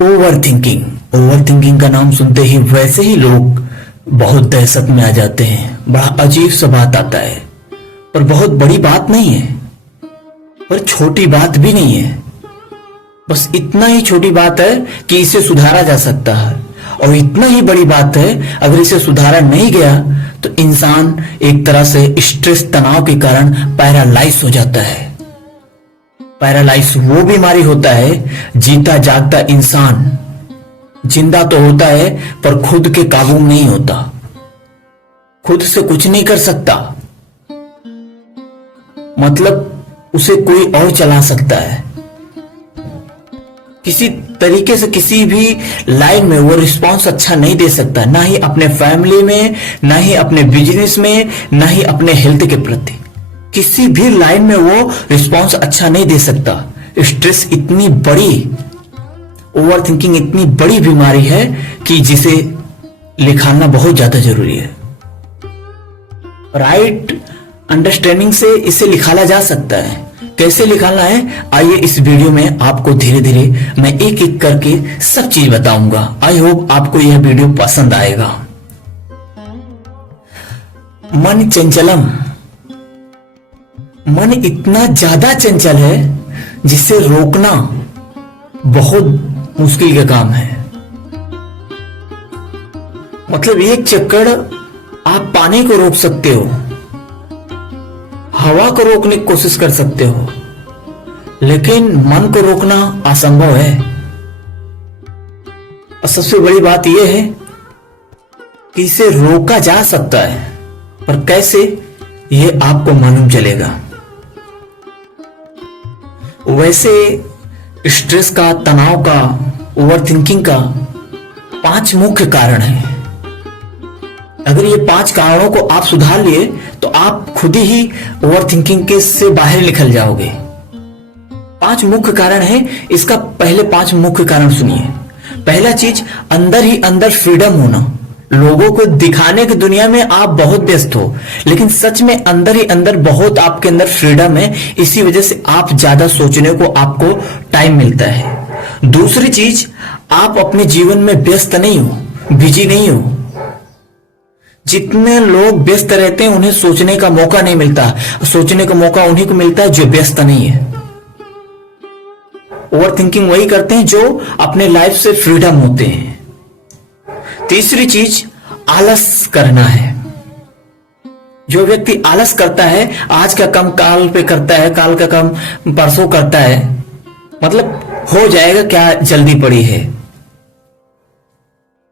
Over thinking. Over thinking का नाम सुनते ही वैसे ही लोग बहुत दहशत में आ जाते हैं। बड़ा अजीब सा बात आता है, पर बहुत बड़ी बात नहीं है, पर छोटी बात भी नहीं है। बस इतना ही छोटी बात है कि इसे सुधारा जा सकता है, और इतना ही बड़ी बात है अगर इसे सुधारा नहीं गया तो इंसान एक तरह से स्ट्रेस तनाव के कारण पैरालाइज हो जाता है। पैरालाइज वो बीमारी होता है जीता जागता इंसान जिंदा तो होता है पर खुद के काबू में नहीं होता, खुद से कुछ नहीं कर सकता। मतलब उसे कोई और चला सकता है। किसी तरीके से किसी भी लाइन में वो रिस्पांस अच्छा नहीं दे सकता, ना ही अपने फैमिली में, ना ही अपने बिजनेस में, ना ही अपने हेल्थ के प्रति। किसी भी लाइन में वो रिस्पांस अच्छा नहीं दे सकता। स्ट्रेस इतनी बड़ी, ओवर थिंकिंग इतनी बड़ी बीमारी है कि जिसे लिखाना बहुत ज्यादा जरूरी है। राइट अंडरस्टैंडिंग से इसे लिखाला जा सकता है। कैसे निकालना है, आइए इस वीडियो में आपको धीरे धीरे मैं एक एक करके सब चीज बताऊंगा। आई होप आपको यह वीडियो पसंद आएगा। मन चंचलम। मन इतना ज्यादा चंचल है जिसे रोकना बहुत मुश्किल का काम है। मतलब एक चक्कर आप पानी को रोक सकते हो, हवा को रोकने की कोशिश कर सकते हो, लेकिन मन को रोकना असंभव है। और सबसे बड़ी बात यह है कि इसे रोका जा सकता है, पर कैसे यह आपको मालूम चलेगा। वैसे स्ट्रेस का, तनाव का, ओवर थिंकिंग का 5 मुख्य कारण है। अगर ये 5 कारणों को आप सुधार लिए तो आप खुद ही ओवर थिंकिंग के से बाहर निकल जाओगे। 5 मुख्य कारण है। इसका पहले 5 मुख्य कारण सुनिए। पहला चीज, अंदर ही अंदर फ्रीडम होना। लोगों को दिखाने की दुनिया में आप बहुत व्यस्त हो, लेकिन सच में अंदर ही अंदर बहुत आपके अंदर फ्रीडम है। इसी वजह से आप ज्यादा सोचने को आपको टाइम मिलता है। दूसरी चीज, आप अपने जीवन में व्यस्त नहीं हो, बिजी नहीं हो। जितने लोग व्यस्त रहते हैं उन्हें सोचने का मौका नहीं मिलता। सोचने का मौका उन्हीं को मिलता है जो व्यस्त नहीं है। ओवर थिंकिंग वही करते हैं जो अपने लाइफ से फ्रीडम होते हैं। तीसरी चीज, आलस करना है। जो व्यक्ति आलस करता है, आज का काम काल पे करता है, काल का काम परसों करता है, मतलब हो जाएगा क्या, जल्दी पड़ी है,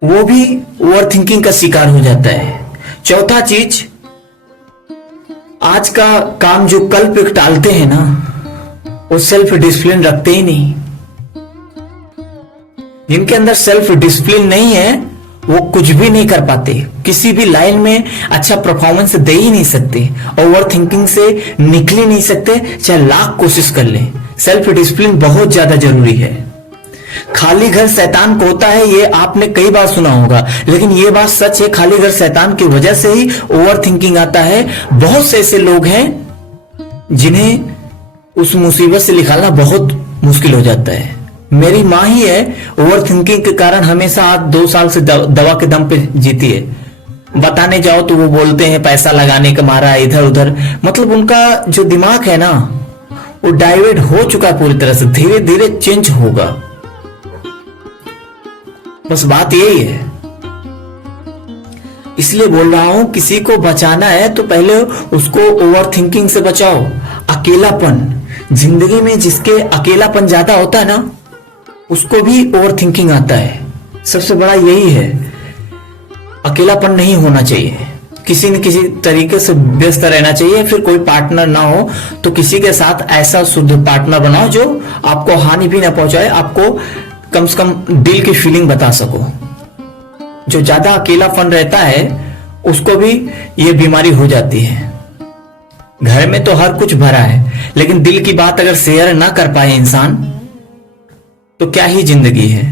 वो भी ओवर थिंकिंग का शिकार हो जाता है। चौथा चीज, आज का काम जो कल पे टालते हैं ना, वो सेल्फ डिसिप्लिन रखते ही नहीं। जिनके अंदर सेल्फ डिसिप्लिन नहीं है वो कुछ भी नहीं कर पाते, किसी भी लाइन में अच्छा परफॉर्मेंस दे ही नहीं सकते, ओवर थिंकिंग से निकल ही नहीं सकते, चाहे लाख कोशिश कर ले। सेल्फ डिसिप्लिन बहुत ज्यादा जरूरी है। खाली घर शैतान को होता है, ये आपने कई बार सुना होगा, लेकिन ये बात सच है। खाली घर शैतान की वजह से ही ओवर थिंकिंग आता है। बहुत से ऐसे लोग हैं जिन्हें उस मुसीबत से निकालना बहुत मुश्किल हो जाता है। मेरी माँ ही है, ओवर थिंकिंग के कारण हमेशा आज 2 साल से दवा के दम पे जीती है। बताने जाओ तो वो बोलते हैं पैसा लगाने का मारा इधर उधर, मतलब उनका जो दिमाग है ना वो डाइवर्ट हो चुका है पूरी तरह से, धीरे धीरे चेंज होगा। बस बात यही है। इसलिए बोल रहा हूं, किसी को बचाना है तो पहले उसको ओवर थिंकिंग से बचाओ। अकेलापन, जिंदगी में जिसके अकेलापन ज्यादा होता है ना, उसको भी ओवर थिंकिंग आता है। सबसे बड़ा यही है, अकेलापन नहीं होना चाहिए। किसी न किसी तरीके से व्यस्त रहना चाहिए। फिर कोई पार्टनर ना हो तो किसी के साथ ऐसा शुद्ध पार्टनर बनाओ जो आपको हानि भी ना पहुंचाए, आपको कम से कम दिल की फीलिंग बता सको। जो ज्यादा अकेलापन रहता है उसको भी ये बीमारी हो जाती है। घर में तो हर कुछ भरा है, लेकिन दिल की बात अगर शेयर ना कर पाए इंसान तो क्या ही जिंदगी है।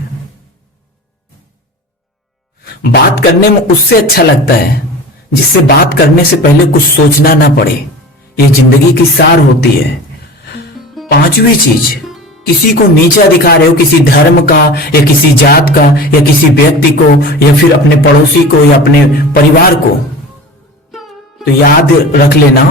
बात करने में उससे अच्छा लगता है जिससे बात करने से पहले कुछ सोचना ना पड़े। ये जिंदगी की सार होती है। 5वीं चीज, किसी को नीचा दिखा रहे हो, किसी धर्म का या किसी जात का या किसी व्यक्ति को या फिर अपने पड़ोसी को या अपने परिवार को, तो याद रख लेना,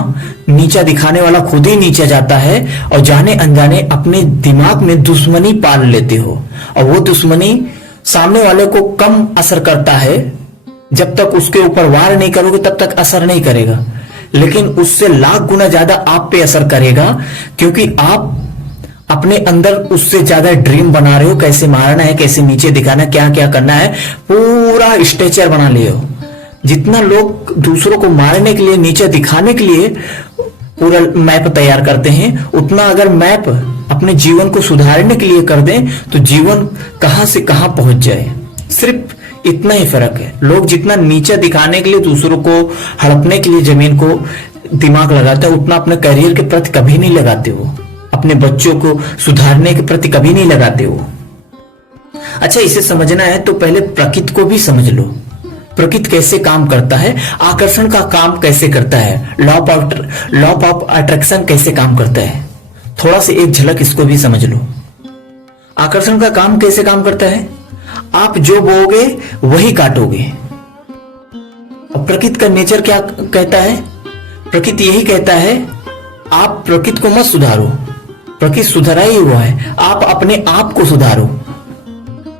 नीचा दिखाने वाला खुद ही नीचा जाता है और जाने अनजाने अपने दिमाग में दुश्मनी पाल लेते हो। और वो दुश्मनी सामने वाले को कम असर करता है, जब तक उसके ऊपर वार नहीं करोगे तब तक असर नहीं करेगा, लेकिन उससे लाख गुना ज्यादा आप पे असर करेगा, क्योंकि आप अपने अंदर उससे ज्यादा ड्रीम बना रहे हो, कैसे मारना है, कैसे नीचे दिखाना, क्या क्या करना है, पूरा स्ट्रक्चर बना लिए हो। जितना लोग दूसरों को मारने के लिए, नीचे दिखाने के लिए पूरा मैप तैयार करते हैं, उतना अगर मैप अपने जीवन को सुधारने के लिए कर दें तो जीवन कहां से कहां पहुंच जाए। सिर्फ इतना ही फर्क है। लोग जितना नीचे दिखाने के लिए, दूसरों को हड़पने के लिए जमीन को दिमाग लगाते हैं, उतना अपने करियर के प्रति कभी नहीं लगाते हो, अपने बच्चों को सुधारने के प्रति कभी नहीं लगाते हो। अच्छा, इसे समझना है तो पहले प्रकृति को भी समझ लो। प्रकृति कैसे काम करता है, आकर्षण का काम कैसे करता है, लॉ ऑफ अट्रैक्शन कैसे काम करता है, थोड़ा सा एक झलक इसको भी समझ लो। आकर्षण का काम कैसे काम करता है, आप जो बोओगे वही काटोगे। और प्रकृति का नेचर क्या कहता है, प्रकृति यही कहता है आप प्रकृति को मत सुधारो, प्रकृति सुधरा ही हुआ है, आप अपने आप को सुधारो,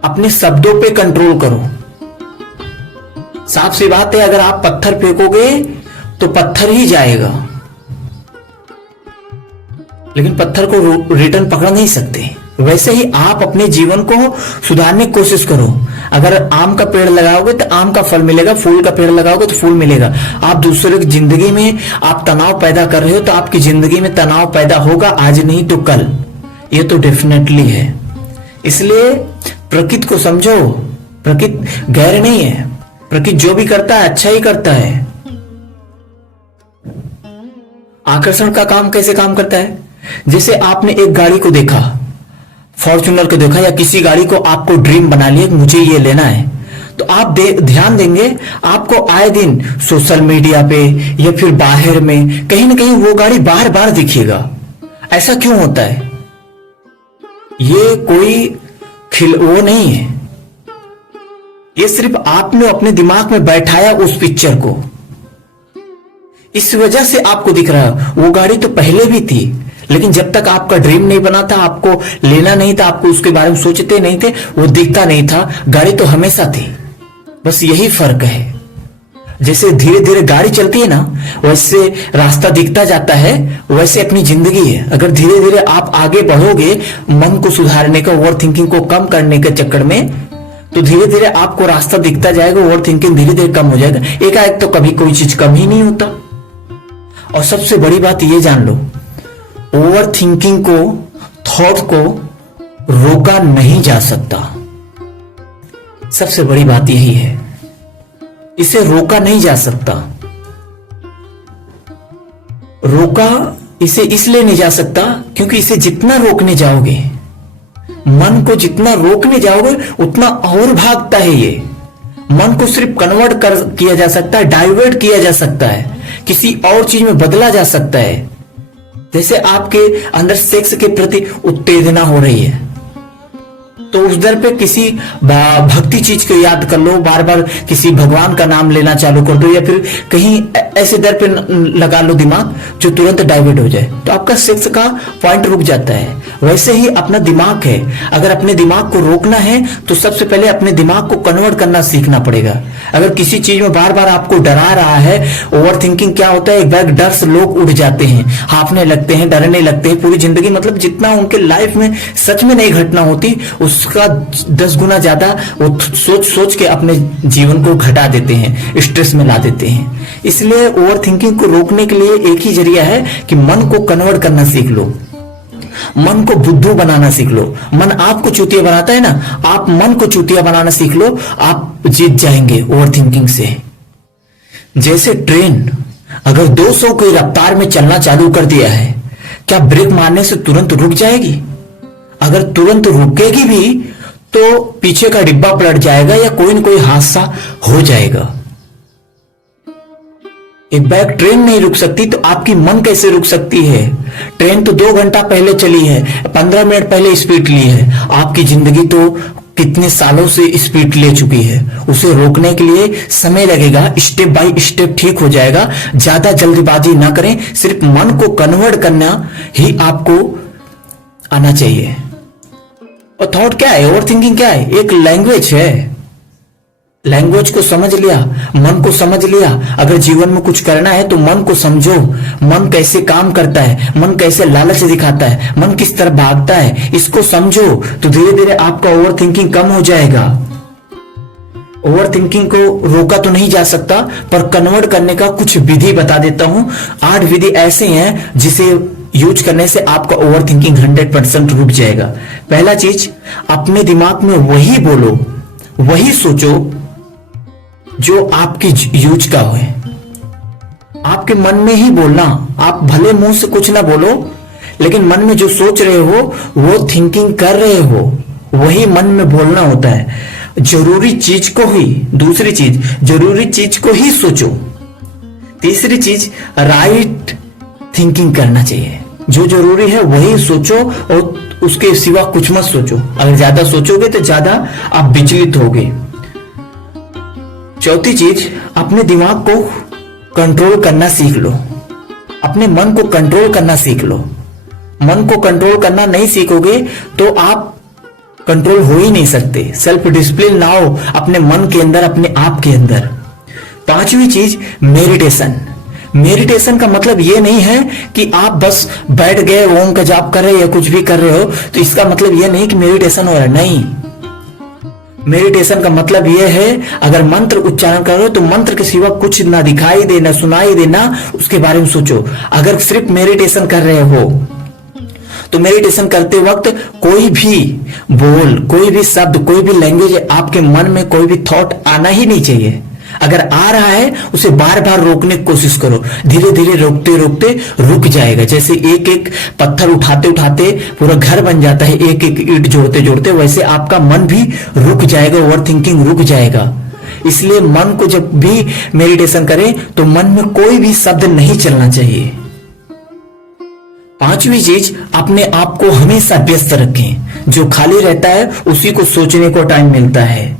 अपने शब्दों पे कंट्रोल करो। साफ सी बात है, अगर आप पत्थर फेंकोगे तो पत्थर ही जाएगा, लेकिन पत्थर को रिटर्न पकड़ नहीं सकते। वैसे ही आप अपने जीवन को सुधारने की कोशिश करो। अगर आम का पेड़ लगाओगे तो आम का फल मिलेगा, फूल का पेड़ लगाओगे तो फूल मिलेगा। आप दूसरे की जिंदगी में आप तनाव पैदा कर रहे हो तो आपकी जिंदगी में तनाव पैदा होगा, आज नहीं तो कल, ये तो डेफिनेटली है। इसलिए प्रकृति को समझो, प्रकृति गैर नहीं है, प्रकृति जो भी करता है अच्छा ही करता है। आकर्षण का काम कैसे काम करता है, जैसे आपने एक गाड़ी को देखा, फॉर्च्यूनर को देखा, या किसी गाड़ी को आपको ड्रीम बना लिया कि मुझे ये लेना है, तो आप ध्यान देंगे आपको आए दिन सोशल मीडिया पे या फिर बाहर में कहीं ना कहीं वो गाड़ी बार बार दिखेगा। ऐसा क्यों होता है, ये कोई वो नहीं है, ये सिर्फ आपने अपने दिमाग में बैठाया उस पिक्चर को, इस वजह से आपको दिख रहा है। वो गाड़ी तो पहले भी थी, लेकिन जब तक आपका ड्रीम नहीं बना था, आपको लेना नहीं था, आपको उसके बारे में सोचते नहीं थे, वो दिखता नहीं था। गाड़ी तो हमेशा थी, बस यही फर्क है। जैसे धीरे धीरे गाड़ी चलती है ना, वैसे रास्ता दिखता जाता है, वैसे अपनी जिंदगी है। अगर धीरे धीरे आप आगे बढ़ोगे मन को सुधारने का, ओवर थिंकिंग को कम करने के चक्कर में, तो धीरे धीरे आपको रास्ता दिखता जाएगा, ओवर थिंकिंग धीरे धीरे कम हो जाएगा। एकाएक तो कभी कोई चीज कम ही नहीं होता। और सबसे बड़ी बात ये जान लो, ओवर थिंकिंग को, थॉट को रोका नहीं जा सकता। सबसे बड़ी बात यही है, इसे रोका नहीं जा सकता। रोका इसे इसलिए नहीं जा सकता क्योंकि इसे जितना रोकने जाओगे, मन को जितना रोकने जाओगे उतना और भागता है। ये मन को सिर्फ कन्वर्ट किया जा सकता है, डाइवर्ट किया जा सकता है, किसी और चीज में बदला जा सकता है। जैसे आपके अंदर सेक्स के प्रति उत्तेजना हो रही है, तो उस दर पे किसी भक्ति चीज को याद कर लो, बार बार किसी भगवान का नाम लेना चालू कर दो, या फिर कहीं ऐसे दर पे लगा लो दिमाग जो तुरंत डाइवर्ट हो जाए, तो आपका सेक्स का पॉइंट रुक जाता है। वैसे ही अपना दिमाग है, अगर अपने दिमाग को रोकना है तो सबसे पहले अपने दिमाग को कन्वर्ट करना सीखना पड़ेगा। अगर किसी चीज में बार बार आपको डरा रहा है, ओवर थिंकिंग क्या होता है, एक बार डर से लोग उठ जाते हैं, हाफने लगते हैं, डरने लगते हैं पूरी जिंदगी, मतलब जितना उनके लाइफ में सच में नहीं घटना होती उसका 10 गुना ज्यादा वो सोच सोच के अपने जीवन को घटा देते हैं, स्ट्रेस में ला देते हैं। इसलिए ओवर थिंकिंग को रोकने के लिए एक ही जरिया है कि मन को कन्वर्ट करना सीख लो, मन को बुद्धू बनाना सीख लो। मन आपको चूतिया बनाता है ना, आप मन को चूतिया बनाना सीख लो, आप जीत जाएंगे ओवर थिंकिंग से। जैसे ट्रेन अगर 200 की रफ्तार में चलना चालू कर दिया है, क्या ब्रेक मारने से तुरंत रुक जाएगी? अगर तुरंत रुकेगी भी तो पीछे का डिब्बा पलट जाएगा या कोई न कोई हादसा हो जाएगा। एक बाइक ट्रेन नहीं रुक सकती तो आपकी मन कैसे रुक सकती है? ट्रेन तो 2 घंटा पहले चली है, 15 मिनट पहले स्पीड ली है। आपकी जिंदगी तो कितने सालों से स्पीड ले चुकी है। उसे रोकने के लिए समय लगेगा, स्टेप बाय स्टेप ठीक हो जाएगा। ज्यादा जल्दबाजी ना करें, सिर्फ मन को कन्वर्ट करना ही आपको आना चाहिए। और थॉट क्या है, ओवर थिंकिंग क्या है? एक लैंग्वेज है। लैंग्वेज को समझ लिया, मन को समझ लिया। अगर जीवन में कुछ करना है तो मन को समझो, मन कैसे काम करता है, मन कैसे लालच दिखाता है, मन किस तरह भागता है, इसको समझो तो धीरे धीरे आपका ओवर थिंकिंग कम हो जाएगा। ओवर थिंकिंग को रोका तो नहीं जा सकता, पर कन्वर्ट करने का कुछ विधि बता देता हूं। 8 विधि ऐसे हैं जिसे यूज करने से आपका ओवर थिंकिंग 100% रुक जाएगा। पहला चीज, अपने दिमाग में वही बोलो, वही सोचो जो आपकी यूज का हो। आपके मन में ही बोलना। आप भले मुंह से कुछ ना बोलो, लेकिन मन में जो सोच रहे हो वो थिंकिंग कर रहे हो, वही मन में बोलना होता है। जरूरी चीज को ही, दूसरी चीज, जरूरी चीज को ही सोचो। तीसरी चीज, राइट थिंकिंग करना चाहिए। जो जरूरी है वही सोचो और उसके सिवा कुछ मत सोचो। अगर ज्यादा सोचोगे तो ज्यादा आप विचलित होगे। चौथी चीज, अपने दिमाग को कंट्रोल करना सीख लो। अपने मन को कंट्रोल करना सीख लो। मन को कंट्रोल करना नहीं सीखोगे तो आप कंट्रोल हो ही नहीं सकते। सेल्फ डिसिप्लिन लाओ अपने मन के अंदर, अपने आप के अंदर। पांचवी चीज, मेडिटेशन। मेडिटेशन का मतलब ये नहीं है कि आप बस बैठ गए, ओम का जाप कर रहे या कुछ भी कर रहे हो तो इसका मतलब ये नहीं कि मेडिटेशन हो रहा है। नहीं, मेडिटेशन का मतलब यह है, अगर मंत्र उच्चारण कर रहे हो तो मंत्र के सिवा कुछ ना दिखाई दे, ना सुनाई दे, ना उसके बारे में सोचो। अगर सिर्फ मेडिटेशन कर रहे हो तो मेडिटेशन करते वक्त कोई भी बोल, कोई भी शब्द, कोई भी लैंग्वेज, आपके मन में कोई भी थॉट आना ही नहीं चाहिए। अगर आ रहा है उसे बार बार रोकने की कोशिश करो। धीरे धीरे रोकते रोकते रुक जाएगा। जैसे एक एक पत्थर उठाते उठाते पूरा घर बन जाता है, एक एक ईंट जोड़ते जोड़ते, वैसे आपका मन भी रुक जाएगा, ओवर थिंकिंग रुक जाएगा। इसलिए मन को जब भी मेडिटेशन करें तो मन में कोई भी शब्द नहीं चलना चाहिए। पांचवी चीज, अपने आप को हमेशा व्यस्त रखें। जो खाली रहता है उसी को सोचने को टाइम मिलता है।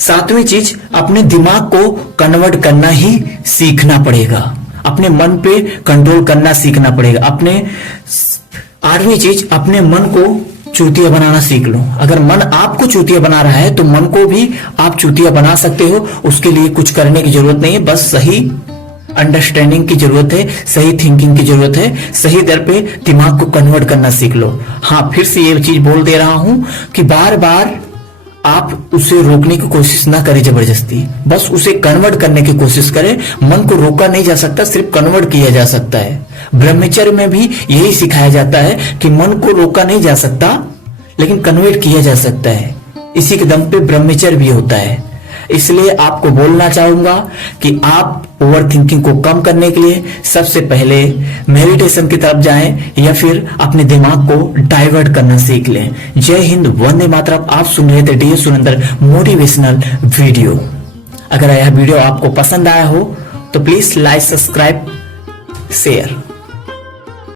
सातवीं चीज, अपने दिमाग को कन्वर्ट करना ही सीखना पड़ेगा। अपने मन पे कंट्रोल करना सीखना पड़ेगा। आठवीं चीज, अपने मन को चूतिया बनाना सीख लो। अगर मन आपको चूतिया बना रहा है तो मन को भी आप चूतिया बना सकते हो। उसके लिए कुछ करने की जरूरत नहीं है, बस सही अंडरस्टैंडिंग की जरूरत है, सही थिंकिंग की जरूरत है। सही दर पे दिमाग को कन्वर्ट करना सीख लो। हाँ, फिर से ये चीज बोल दे रहा हूं कि बार बार आप उसे रोकने की कोशिश ना करें जबरदस्ती, बस उसे कन्वर्ट करने की कोशिश करें। मन को रोका नहीं जा सकता, सिर्फ कन्वर्ट किया जा सकता है। ब्रह्मचर्य में भी यही सिखाया जाता है कि मन को रोका नहीं जा सकता, लेकिन कन्वर्ट किया जा सकता है। इसी के दम पे ब्रह्मचर्य भी होता है। इसलिए आपको बोलना चाहूंगा कि आप ओवर थिंकिंग को कम करने के लिए सबसे पहले मेडिटेशन की तरफ जाएं या फिर अपने दिमाग को डाइवर्ट करना सीख लें। जय हिंद, वंदे मातरम। आप सुन रहे थे डी सुरेंद्र मोटिवेशनल वीडियो। अगर यह वीडियो आपको पसंद आया हो तो प्लीज लाइक, सब्सक्राइब, शेयर।